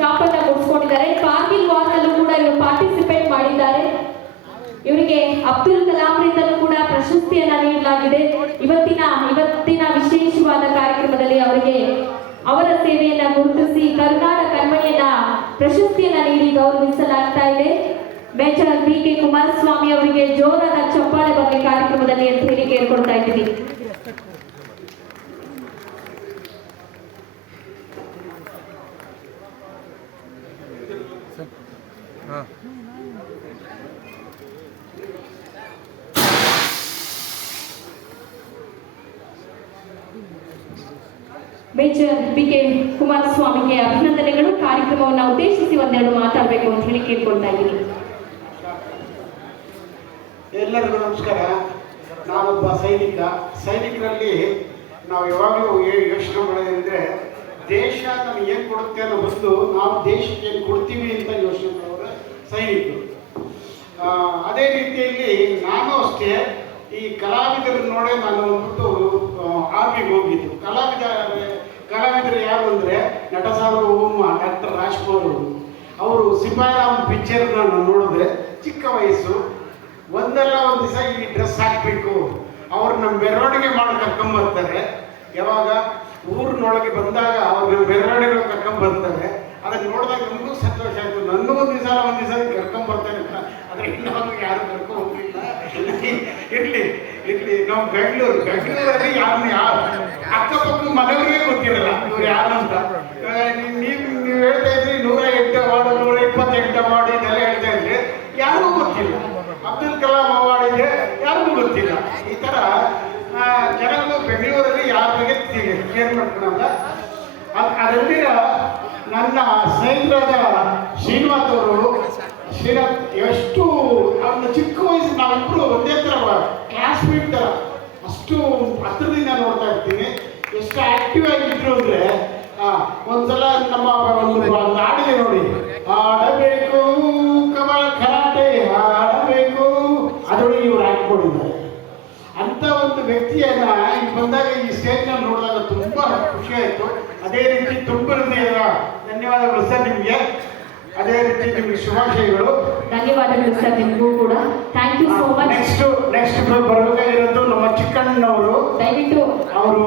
Top ಅನ್ನ ಮುಗಿಸ್ಕೊಂಡಿದ್ದಾರೆ. Kargil war ನಲ್ಲೂ ಕೂಡ ಇವರು ಪಾರ್ಟಿಸಿಪೇಟ್ ಮಾಡಿದ್ದಾರೆ. ಇವರಿಗೆ ಅಬ್ದುಲ್ ಕಲಾಂ ರಿಂದಲೂ ಕೂಡ ಪ್ರಶಸ್ತಿಯನ್ನ ನೀಡಲಾಗಿದೆ. ಇವತ್ತಿನ ವಿಶೇಷವಾದ ಕಾರ್ಯಕ್ರಮದಲ್ಲಿ ಅವರಿಗೆ ಅವರ ಸೇವೆಯನ್ನ ಗುರುತಿಸಿ ಕರುನಾಡ ಕಣ್ಮಣಿಯನ್ನ ಪ್ರಶಸ್ತಿಯನ್ನ ನೀಡಿ ಗೌರವಿಸಲಾಗ್ತಾ ಇದೆ. Major BK. ಕುಮಾರಸ್ವಾಮಿ ಅವರಿಗೆ ಜೋರಾದ ಚಪ್ಪಾಳೆ ಬಗ್ಗೆ ಕಾರ್ಯಕ್ರಮದಲ್ಲಿ ಅಂತ ಹೇಳಿ ಕೇಳ್ಕೊಳ್ತಾ ಇದ್ದೀವಿ. Major BK. ಕುಮಾರಸ್ವಾಮಿಗೆ ಅಭಿನಂದನೆಗಳು. ಕಾರ್ಯಕ್ರಮವನ್ನು ಉದ್ದೇಶಿಸಿ ಒಂದೆರಡು ಮಾತಾಡಬೇಕು ಅಂತ ಹೇಳಿ ಕೇಳ್ಕೊಳ್ತಾ ಇದ್ದೀನಿ. ಎಲ್ಲರಿಗೂ ನಮಸ್ಕಾರ. ನಾನೊಬ್ಬ ಸೈನಿಕರಲ್ಲಿ ನಾವು ಯಾವಾಗಲೂ ಯೋಚನೆ ಮಾಡೋದಂದರೆ ದೇಶ ನಮಗೆ ಏನು ಕೊಡುತ್ತೆ ಅನ್ನೋ ಬಂದು ನಾವು ದೇಶಕ್ಕೆ ಏನು ಕೊಡ್ತೀವಿ ಅಂತ ಯೋಚನೆ ಮಾಡೋರು ಸೈನಿಕರು. ಅದೇ ರೀತಿಯಲ್ಲಿ ನಾನು ಅಷ್ಟೇ ಈ ಕಲಾವಿದರನ್ನು ನೋಡೇ ನಾನು ಅಂದ್ಬಿಟ್ಟು ಆರ್ಮಿಗೆ ಹೋಗಿದ್ದು. ಕಲಾವಿದರು ಯಾರು ಅಂದರೆ ನಟ ಸಾರ್ವಭೌಮ ಡಾಕ್ಟರ್ ರಾಜ್ಕುಮಾರ್ ಅವರು ಸಿಪಾಯಿರಾಮ್ ಪಿಕ್ಚರ್ನ ನಾನು ನೋಡಿದ್ರೆ ಚಿಕ್ಕ ವಯಸ್ಸು. ಒಂದಲ್ಲ ಒಂದು ದಿವಸ ಈ ಡ್ರೆಸ್ ಹಾಕಬೇಕು, ಅವ್ರು ನಮ್ಮ ಮೆರವಣಿಗೆ ಮಾಡಿ ಕರ್ಕೊಂಬರ್ತಾರೆ. ಯಾವಾಗ ಊರಿನೊಳಗೆ ಬಂದಾಗ ಅವ್ರು ಮೆರವಣಿಗೆ ಕರ್ಕೊಂಬರ್ತಾರೆ. ಅದನ್ನು ನೋಡಿದಾಗ ನಮಗೂ ಸಂತೋಷ ಆಯಿತು. ನನಗೂ ಒಂದು ದಿವಸ ಕರ್ಕೊಂಬರ್ತಾರೆ ಅಂತ. ಆದರೆ ಇನ್ನೊಂದು ಯಾರು ಕರ್ಕೊಂಡು ಹೋಗಲಿಲ್ಲ. ಇರಲಿ ನಾವು ಬೆಂಗಳೂರಲ್ಲಿ ಯಾರು ಅಕ್ಕಪಕ್ಕ ಮನೆಯವರಿಗೆ ಗೊತ್ತಿರಲ್ಲ ಇವ್ರು ಯಾರು ಅಂತ. ನೀವು ಹೇಳ್ತಾ ಇದ್ರಿ 108 ಅವಾರ್ಡು 128 ಅವಾರ್ಡು ಇದೆಲ್ಲ ಹೇಳ್ತಾ ಇದ್ರಿ, ಯಾರಿಗೂ ಗೊತ್ತಿಲ್ಲ. ಅಬ್ದುಲ್ ಕಲಾಂ ಅವಾರ್ಡ್ ಇದೆ, ಯಾರಿಗೂ ಗೊತ್ತಿಲ್ಲ. ಈ ಥರ ಜನಗಳು ಬೆಂಗಳೂರಲ್ಲಿ ಯಾರ ಬಗ್ಗೆ ಕೇರ್ ಮಾಡ್ಕೊಳಲ್ಲ. ಅದರಲ್ಲಿ ನನ್ನ ಸ್ನೇಹಿತರಾದ ಶ್ರೀನಾಥ್ ಎಷ್ಟು ಅವ್ರನ್ನ ಚಿಕ್ಕ ವಯಸ್ಸು ನಾವಿಬ್ಬರು ಒಂದೇ ಥರ ಕ್ಲಾಸ್ಮೇಟ್ ಥರ ಅಷ್ಟು ಹತ್ತಿರದಿಂದ ನೋಡ್ತಾ ಇರ್ತೀನಿ. ಎಷ್ಟು ಆ್ಯಕ್ಟಿವ್ ಆಗಿದ್ರು ಅಂದರೆ ಒಂದ್ಸಲ ನಮ್ಮ ಒಂದು ಹಾಡಿದೆ ನೋಡಿ, ಆಡಬೇಕು ಕರಾಟೆ ಆಡಬೇಕು, ಅದರೊಳಗೆ ಇವ್ರು ಹಾಕ್ಕೊಂಡಿದ್ದಾರೆ. ಅಂಥ ಒಂದು ವ್ಯಕ್ತಿಯನ್ನ ಈಗ ಬಂದಾಗ ಈ ಸ್ಟೇಜ್ನಲ್ಲಿ ನೋಡಿದಾಗ ತುಂಬ ಖುಷಿ ಆಯಿತು. ಅದೇ ರೀತಿ ತುಂಬ ಹೃದಯದ ಧನ್ಯವಾದಗಳು ಸರ್ ನಿಮಗೆ. ಅದೇ ರೀತಿ ನಿಮಗೆ ಶುಭಾಶಯಗಳು. ಧನ್ಯವಾದಗಳು ಸರ್ ನಿಮಗೂ ಕೂಡ. Thank you so much. Next ಬರಬೇಕಾಗಿರೋದು ನಮ್ಮ ಚಿಕ್ಕಣ್ಣನವರು. ದಯವಿಟ್ಟು ಅವರು